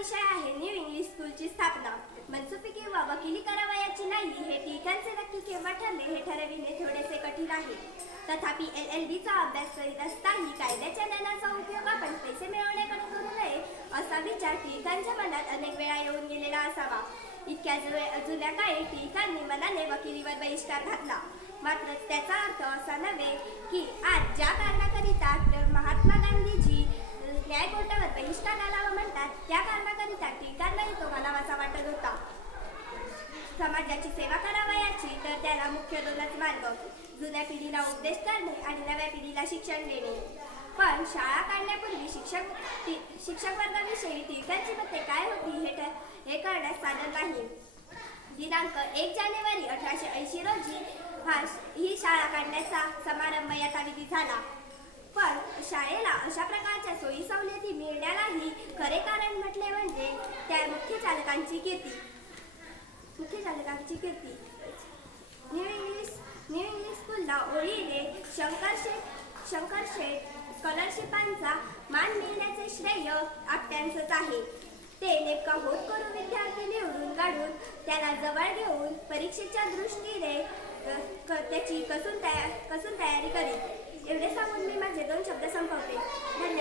विषय आहे new English स्कूलची स्थापना. मनसुखी किंवा वकिली करावयाची नाही हे टीकांचे नक्की केव्हा ठरले हे ठरविणे थोडेसे कठीण आहे. तथापि LLBचा अभ्यास करीत असताना कायद्याच्या ज्ञानाचा उपयोग आपण पैसे मिळवण्याकडे करू नये असा विचार टिळकांच्या मनात अनेक वेळा येऊन गेलेला असावा. इतक्या जुन्या काळी टिळकांनी मनाने वकिलीवर बहिष्कार घातला. मात्र त्याचा अर्थ असा नव्हे की आज ज्या कारणाकरिता महात्मा गांधीजी न्यायकोर्टावर बहिष्कार घालावा म्हणतात त्या कारणाकरिता टिळकांनाही तो घालावासा वाटत होता. समाजाची सेवा करावयाची तर त्याला मुख्य दोनच मार्ग, जुन्या पिढीला उपदेश करणे आणि नव्या पिढीला शिक्षण देणे. पण शाळा काढण्यापूर्वी शिक्षक वर्गाविषयी टिळकांची मते काय होती हे कळण्यास साधन नाही. दिनांक 1 जानेवारी 1880 रोजी ही शाळा काढण्याचा समारंभ यथाविधी झाला. पण शाळेला अशा प्रकारच्या सोयी सवलती मिळण्यालाही खरे कारण म्हटले म्हणजे त्या मुख्य चालकांची कीर्ती. न्यू इंग्लिश स्कूलला ओळीने शंकर शेठ स्कॉलरशिपांचा मान मिळण्याचे श्रेय आपट्यांचंच आहे. ते नेमका होतकरू विद्यार्थी निवडून काढून त्याला जवळ घेऊन परीक्षेच्या दृष्टीने त्याची कसून तयारी करीत. एवढे सांगून मी माझे 2 शब्द संपवते. धन्यवाद.